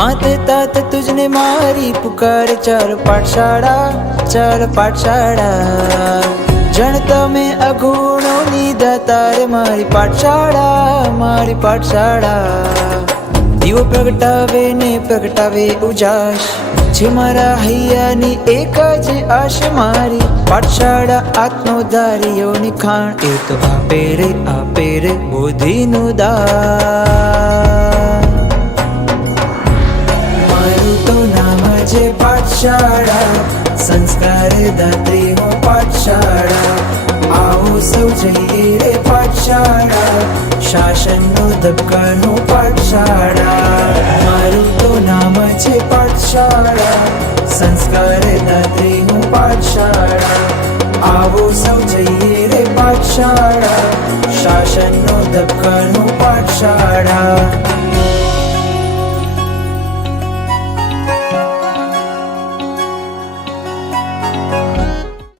माते तात तुझने मारी पुकार, चार पाठशाला जणता में अगुणोनी दातार मारी पाठशाला દીવો પ્રગટાવે ને પ્રગટાવે ઉજાસ છે મારા હૈયાની એક જ આશ મારી પાઠશાળા આત્મોદ્ધારીઓની ખાણ એ તો આપે રે બુદ્ધિનું દાન મારું તો નામ છે પાઠશાળા સંસ્કાર દાત્રી હું પાઠશાળા આવો સૌ જઈએ રે પાઠશાળા શાસનનો ધબકારનો પાઠશાળા મારું તો નામ છે પાઠશાળા સંસ્કાર દાત્રી હું પાઠશાળા આવો સૌ જઈએ રે પાઠશાળા શાસનનો ધબકારનો પાઠશાળા